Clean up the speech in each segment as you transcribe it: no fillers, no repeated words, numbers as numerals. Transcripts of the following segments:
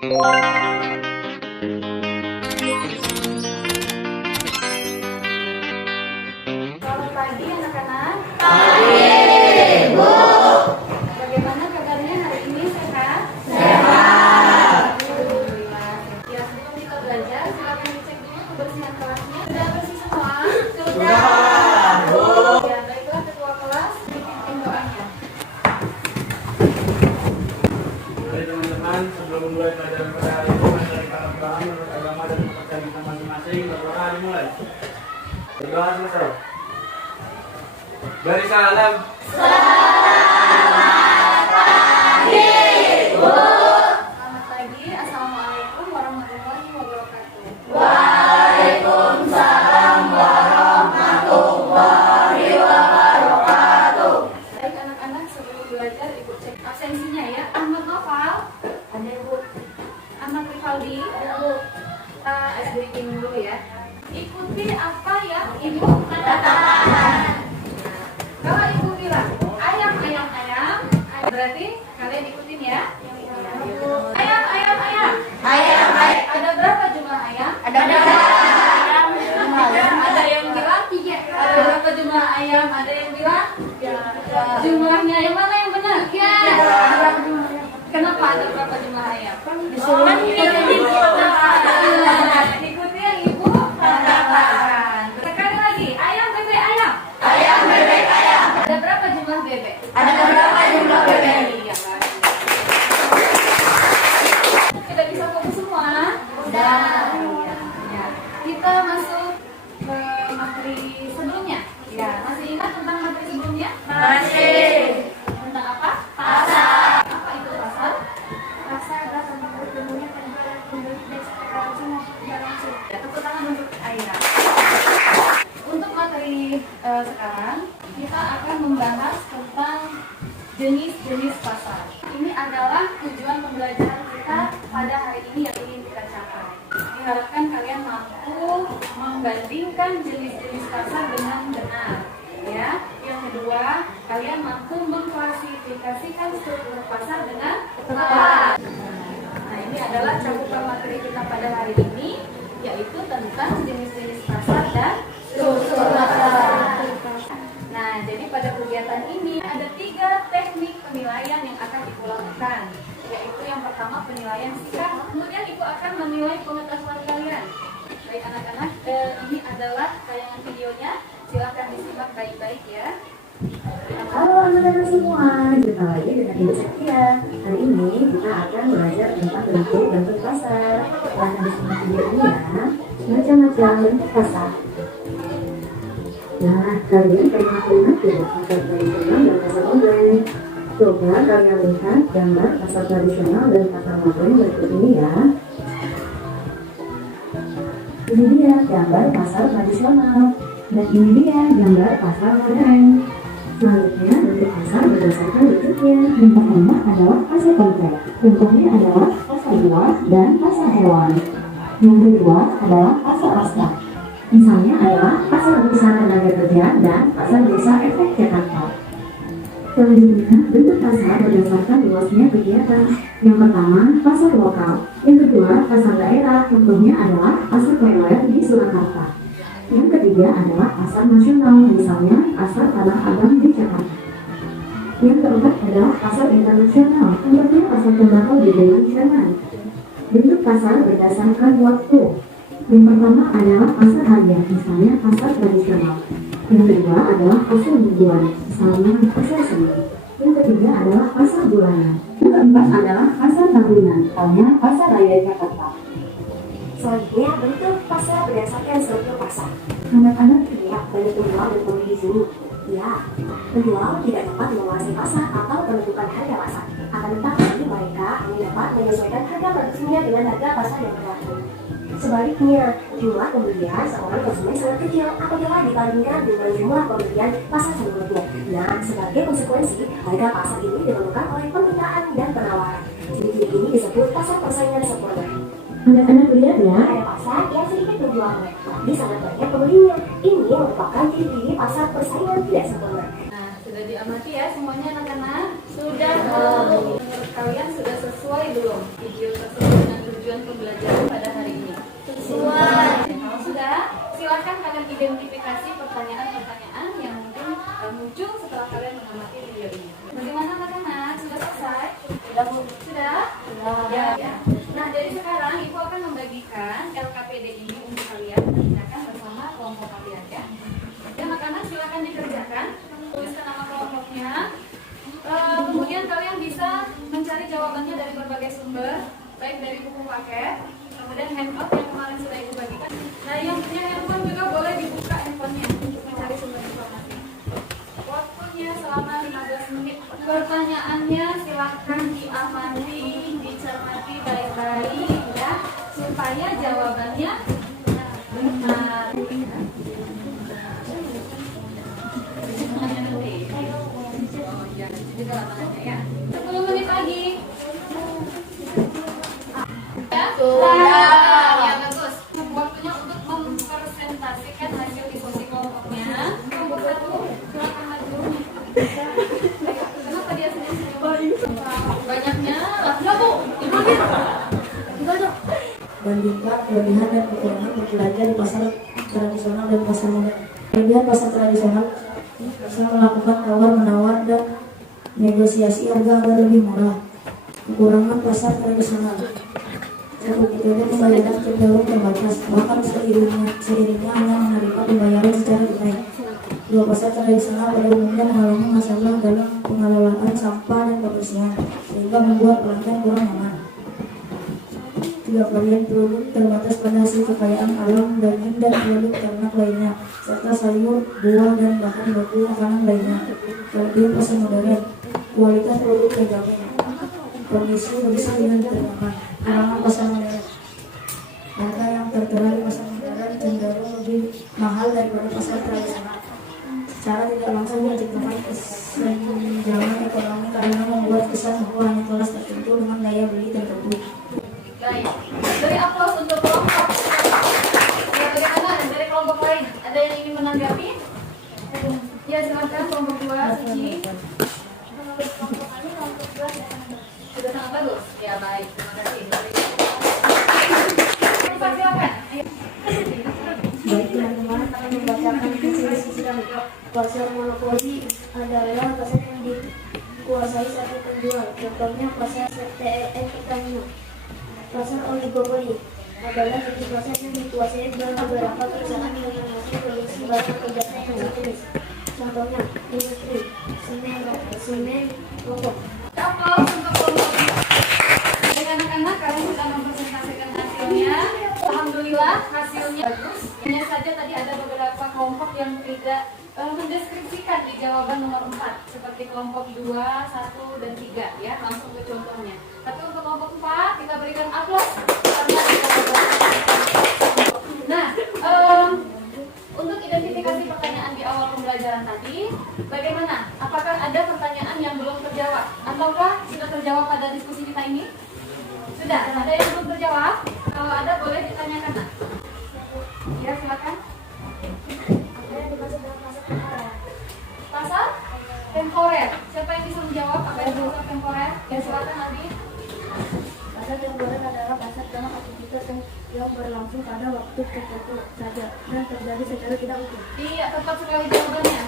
Selamat pagi anak-anak. Pagi, Bu. Bagaimana kabarnya hari ini, sehat? Sehat. Alhamdulillah. Ya, sebelum kita belajar, silakan dicek dulu kebersihan kelasnya. Sudah bersih semua? Sudah, Bu. Ya, baiklah ketua kelas, dipimpin doanya. Baik teman-teman, sebelum mulai pelajaran pada hari ini, mari kita berdoa menurut agama dan kepercayaan kita masing-masing. Berdoa dimulai. Berdoa selesai. Beri salam. Selamat pagi. Assalamualaikum warahmatullahi wabarakatuh. Waalaikumsalam warahmatullahi wabarakatuh. Baik anak-anak, sebelum belajar ikut cek absensinya ya. Ahmad Noval, ada Bu. Ahmad Rivaldi, ada Bu. Kita ice breaking dulu ya. Ikuti apa yang Ibu katakan. Kalau Ibu bilang ayam, ayam, ayam, berarti kalian ikutin ya. Ayam, ayam, ayam. Ayam, ayam. Ada berapa jumlah ayam? Ada berapa? Ada yang bilang 3. Ada berapa jumlah ayam? Ada yang bilang? Jumlahnya yang mana yang benar? Kenapa ada berapa jumlah ayam? Ikuti yang Ibu katakan. Sekali lagi, ayam, bebek, ayam. Ayam, bebek, ayam. Ada berapa jumlah bebek? Ada berapa jumlah bebek? Iya, baik. Tidak bisa fokus semua? Sudah. Iya. Ya. Kita masuk ke materi sebelumnya. Ya, masih ingat tentang materi sebelumnya? Masih. Tentang apa? Pasar. Apa itu pasar? Pasar adalah tempat bertemunya penjual dan pembeli baik secara langsung maupun tidak langsung. Ya, tepuk tangan untuk Aira. Untuk materi sekarang, kita akan membahas tentang jenis-jenis pasar. Ini adalah tujuan pembelajaran kita pada hari ini yang ingin kita capai. Diharapkan kalian mampu membandingkan jenis-jenis pasar dengan benar. Ya. Yang kedua, kalian mampu mengklasifikasikan struktur pasar dengan tepat. Nah, ini adalah cakupan materi kita pada hari ini, yaitu tentang jenis-jenis pasar dan struktur pasar. Nah, jadi pada kegiatan ini ada 3 teknik penilaian yang akan Ibu lakukan, yaitu yang pertama penilaian sikap, kemudian Ibu akan menilai pengetahuan kalian. Baik anak-anak, ini adalah tayangan videonya, silakan disimak baik-baik ya. Halo anak-anak semua, jumpa lagi dengan Ibu Setia. Hari ini kita akan belajar tentang bentuk-bentuk pasar. Silahkan disimak video ini ya. Macam-macam bentuk pasar. Nah, kalian pernah lihat tidak pasar tradisional dan pasar modern? Coba kalian lihat gambar pasar tradisional dan pasar modern berikut ini ya. Ini dia gambar pasar tradisional dan ini dia gambar pasar modern. Selanjutnya, bentuk pasar berdasarkan bentuknya. Yang pertama adalah pasar komplek. Contohnya adalah pasar buah dan pasar hewan. Yang kedua adalah pasar astra. Misalnya adalah pasar desa tenaga kerja dan pasar desa efek Jakarta. Selanjutnya, bentuk pasar berdasarkan luasnya kegiatan. Yang pertama, pasar lokal. Yang kedua, pasar daerah. Contohnya adalah pasar PLN di Surakarta. Yang ketiga adalah pasar nasional, misalnya pasar Tanah Abang di Jakarta. Yang keempat adalah pasar internasional, contohnya pasar tembakau di Beijing, Jerman. Bentuk pasar berdasarkan waktu. Yang pertama adalah pasar harian, misalnya pasar tradisional. Yang kedua adalah pasar mingguan, misalnya pasar Senin. Yang ketiga adalah pasar bulanan. Yang keempat adalah pasar tahunan, misalnya pasar raya Jakarta. Selanjutnya, bentuk pasar berdasarkan struktur pasar. Anak-anak, Ya, banyak penjual dan pembeli di sini. Ya, penjual tidak dapat menguasai pasar atau menentukan harga pasar. Akan tetapi, mereka hanya dapat menyesuaikan harga produksinya dengan harga pasar yang berlaku. Sebaliknya, jumlah pembelian seorang konsumen sangat kecil apabila dibandingkan dengan jumlah pembelian pasar sebelumnya. Nah, sebagai konsekuensi, harga pasar ini ditentukan oleh permintaan dan penawaran. Ciri-ciri ini disebut pasar persaingan sempurna. anak-anak lihat ya. Ada pasar yang sedikit menjualnya, tapi sangat banyak pembelinya. Ini merupakan ciri-ciri pasar persaingan tidak sempurna. Nah, sudah diamati ya semuanya anak-anak? Sudah. Menurut kalian sudah sesuai belum video tersebut dengan tujuan pembelajaran pada hari ini? Sesuai. Kalau sudah, silakan kalian identifikasi pertanyaan-pertanyaan yang mungkin muncul setelah kalian mengamati video ini. Bagaimana anak-anak? Sudah selesai? Sudah, Bu. Sudah? Sudah. Ya. Nah, jadi sekarang Ibu akan membagikan LKPD ini untuk kalian kerjakan bersama kelompok kalian ya. Ya, anak-anak silakan dikerjakan. Tuliskan nama kelompoknya. Kemudian kalian bisa mencari jawabannya dari berbagai sumber, baik dari buku paket, kemudian handout yang kemarin sudah Ibu bagikan. Nah, yang punya handphone juga boleh dibuka handphonenya untuk mencari sumber informasi. Waktunya selama 15 menit. Pertanyaannya silakan diamati, dicermati baik-baik ya, supaya jawabannya benar. Juga lapangannya ya. 10 menit lagi. Ya? Sudah. Ya, bagus. Waktunya untuk mempresentasikan hasil diskusi kelompoknya. Kelompok 1, silakan maju. Kenapa dia senyum-senyum? Banyaknya. Lah, Bu. Bandingkan kelebihan dan kekurangan berbelanja di pasar tradisional dan pasar modern. Kelebihan pasar tradisional bisa melakukan tawar-menawar dan negosiasi harga agar lebih murah. Kekurangan pasar tradisional, sebetulnya pembayaran cenderung terbatas, bahkan seiringnya hanya menerima pembayaran secara tunai. Dua pasar tradisional pada umumnya mengalami masalah dalam pengelolaan sampah dan kebersihan, sehingga membuat pelanggan kurang nyaman. Tiga varian produk terbatas pada hasil kekayaan alam, daging dan produk ternak lainnya, serta sayur, buah dan bahan baku makanan lainnya. Kelebihan pasar modern, kualitas produk terjamin, kondisi bersih dan ternyaman. Kekurangan pasar modern, harga yang tertera di pasar modern cenderung lebih mahal daripada pasar tradisional. Secara tidak langsung menciptakan kesenjangan ekonomi karena membuat kesan bahwa hanya kelas tertentu dengan daya beli tertentu. Baik. Beri aplaus untuk kelompok. Ya, bagaimana dari kelompok lain? Ada yang ingin menanggapi? Ya, silakan kelompok 2, Suci. Sudah sangat bagus. Ya, baik. Terima kasih. Silakan. Baik teman-teman, akan membacakan visi-visi dan pasar monopoli adalah pasar yang dikuasai satu penjual. Contohnya pasar TLN Pertamina. Pasar oligopoli adalah jenis pasar yang dikuasai beberapa perusahaan yang menguasai produksi barang atau jasa yang sejenis. Contohnya industri semen, rokok. Aplaus untuk kelompok. Baik anak-anak, kalian sudah mempresentasikan hasilnya. Alhamdulillah hasilnya bagus. Hanya saja tadi ada beberapa kelompok yang tidak mendeskripsikan di jawaban nomor 4, seperti kelompok 2, 1, dan 3 ya, langsung ke contohnya. Tapi untuk kelompok 4 kita berikan aplaus karena nah, untuk identifikasi pertanyaan di awal pembelajaran tadi, bagaimana? Apakah ada pertanyaan yang belum terjawab? Ataukah sudah terjawab pada diskusi kita ini? Sudah, ada yang belum terjawab? Kalau ada boleh ditanyakan. Nah. Ya, silakan. Pasar temporer. Siapa yang bisa menjawab apa itu pasar temporer? Ya, silakan Aldi. Pasar temporer adalah pasar dalam aktivitas yang berlangsung pada waktu tertentu saja dan terjadi secara tidak utuh. Iya, tepat sekali jawabannya.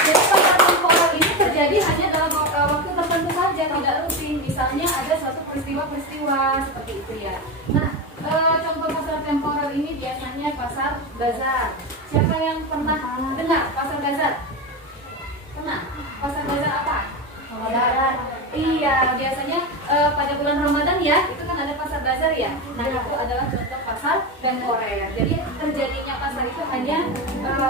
Jadi pasar temporer ini terjadi hanya dalam waktu tertentu saja, tidak rutin. Misalnya ada suatu peristiwa-peristiwa seperti itu ya. Nah, contoh pasar temporer ini biasanya pasar bazar. Siapa yang pernah dengar pasar bazar? Pernah? Pasar bazar apa? Ramadan. Iya, biasanya pada bulan Ramadan ya, itu kan ada pasar bazar ya. Nah, itu adalah contoh pasar temporer. Jadi terjadinya pasar itu hanya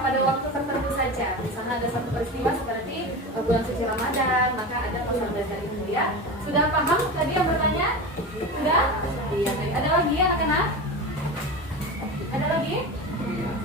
pada waktu tertentu saja. Misalnya ada satu peristiwa seperti bulan suci Ramadan, maka ada pasar bazar itu ya. Sudah paham tadi yang bertanya? Sudah? Iya, baik. Ada lagi ya, anak-anak? Ada lagi?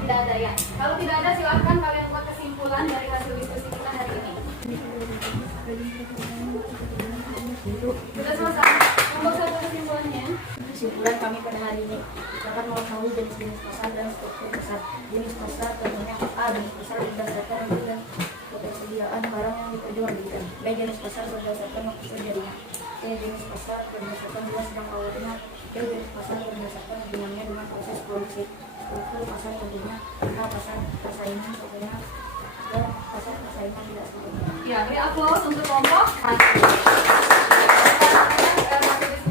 Tidak ada ya. Kalau tidak ada, silakan kalian buat kesimpulan dari hasil diskusi kita hari ini. Sudah selesai. Nomor 1 kesimpulannya. Kesimpulan kami pada hari ini dapat mengetahui jenis-jenis pasar dan struktur pasar. Jenis pasar contohnya A, jenis pasar berdasarkan dan ketersediaan barang yang diperjualbelikan. B, jenis pasar berdasarkan waktu terjadinya. jenis pasar berdasarkan luas dan powernya. Jenis pasar berdasarkan hubungannya dengan proses produksi. Struktur pasar tentunya pasar persaingan tentunya dan pasar persaingan tidak seluruhnya. Ya, beri aplaus untuk kelompok.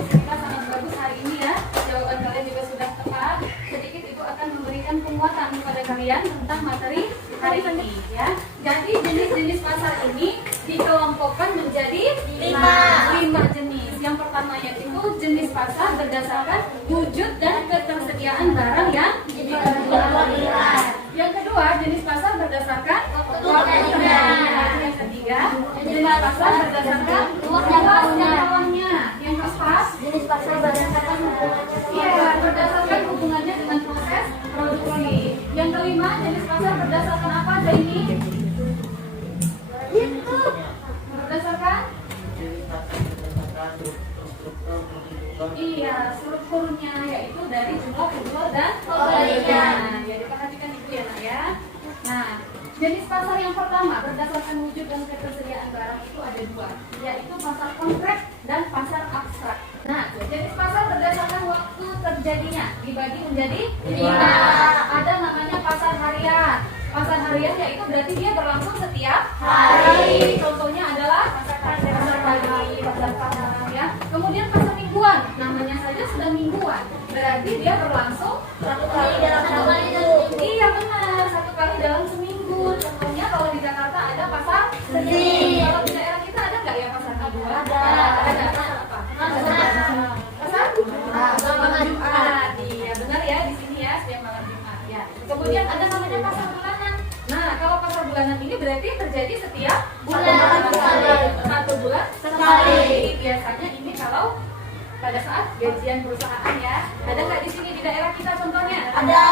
Kita sangat bagus hari ini ya. Jawaban kalian juga sudah tepat. Sedikit Ibu akan memberikan penguatan kepada kalian tentang materi hari ini ya. Jadi jenis-jenis pasar ini dikelompokkan menjadi 5 jenis. Yang pertama yaitu jenis pasar berdasarkan wujud dan ketersediaan barang yang diperjualbelikan. Yang kedua jenis pasar berdasarkan ketersediaan. Yang ketiga jenis pasar berdasarkan luas jangkauannya. Yang keempat Jenis pasar berdasarkan hubungannya berdasarkan hubungannya dengan proses produksi. Yang kelima jenis pasar berdasarkan apa Zaini? Berdasarkan strukturnya yaitu dari jumlah penjual dan pembelinya. Ya diperhatikan itu ya Nak ya. Nah, jenis pasar yang pertama berdasarkan wujud dan ketersediaan barang itu ada 2, yaitu pasar konkret dan pasar abstrak. Nah, jenis pasar berdasarkan waktu terjadinya dibagi menjadi 5. Ada namanya pasar harian. Pasar harian yaitu berarti dia berlangsung setiap hari. Contohnya adalah pasar pagi, pasar pasar ya. Kemudian pasar mingguan, namanya saja sudah mingguan. Berarti dia berlangsung 1 kali dalam seminggu. Iya benar, 1 kali dalam seminggu. Contohnya kalau di Jakarta ada pasar Senin. Kalau di daerah kita ada nggak ya pasar mingguan? Ada. Ada pasar apa? Pasar Jumat. Iya benar ya di sini ya setiap malam Jumat ya. Kemudian ada namanya pasar bulanan. Nah kalau pasar bulanan ini berarti terjadi setiap bulan. 1 bulan sekali. Biasanya ini kalau pada saat gajian perusahaan ya. Ada nggak di sini di daerah kita contohnya? Ada.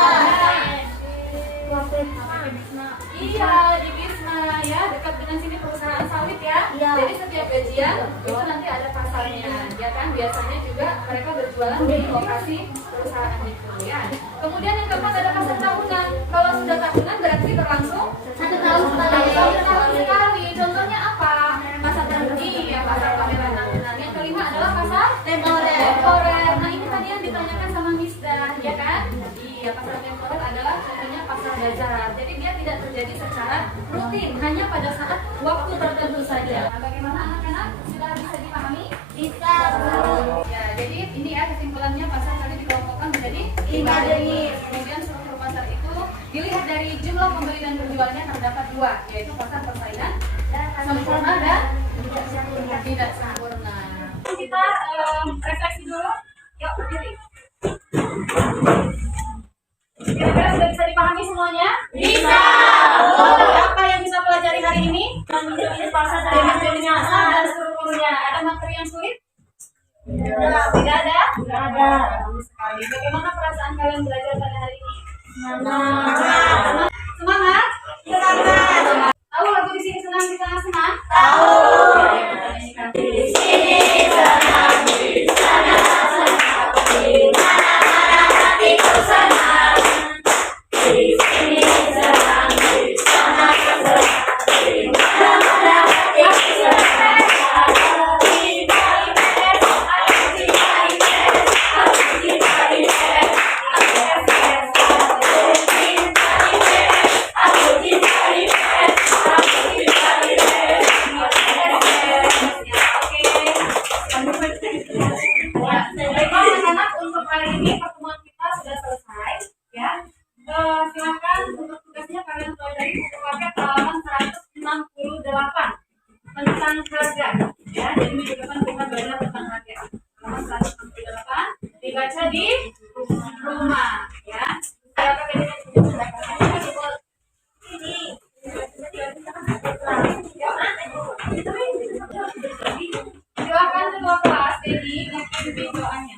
Iya di Bisma ya, dekat dengan sini perusahaan sawit ya. Iya. Jadi setiap gajian itu nanti ada pasarnya, ya kan? Biasanya juga mereka berjualan di lokasi perusahaan itu ya. Kemudian yang keempat ada pasar tahunan. Kalau sudah tahunan berarti berlangsung 1 tahun sekali. 1 tahun sekali. Contohnya apa? Pasar Tanjung ya, pasar pameran tahunan. Yang kelima adalah pasar temporer. Nah ini tadi yang ditanyakan sama Misda, ya kan? Iya, pasar temporer adalah contohnya pasar bazar. Jadi dia tidak terjadi secara rutin, hanya pada saat waktu tertentu saja. Nah, bagaimana anak-anak? Sudah bisa dipahami? Bisa. Ya, jadi ini ya kesimpulannya pasar tadi dikelompokkan menjadi 5 jenis. Kemudian struktur pasar itu dilihat dari jumlah pembeli dan penjualnya terdapat 2, yaitu pasar persaingan sempurna dan tidak sempurna. Kita refleksi dulu. Yuk berdiri. Kira-kira sudah bisa dipahami semuanya? Bisa. Apa yang bisa pelajari hari ini? Jenis pasar Jenis pasar dan strukturnya. Ada materi yang sulit? Tidak ada? Tidak ada. Bagus sekali. Bagaimana perasaan kalian belajar pada hari ini? Semangat. Semangat? Semangat. Tahu lagu di sini senang di sana senang? Tahu. Di sini senang, di sana senang, di mana-mana hatiku senang. Di sini senang, di sana senang, di mana-mana hatiku senang. Di balik beres, aku di balik beres, aku di balik beres, aku di balik beres, aku di balik beres. Baiklah anak-anak, untuk hari ini pertemuan kita sudah selesai ya. Silakan untuk tugasnya kalian pelajari buku paket halaman 168 tentang harga ya. Jadi minggu depan kita belajar tentang harga. Halaman 168 dibaca di rumah ya. Silakan ketua kelas, jadi ngikutin videoannya.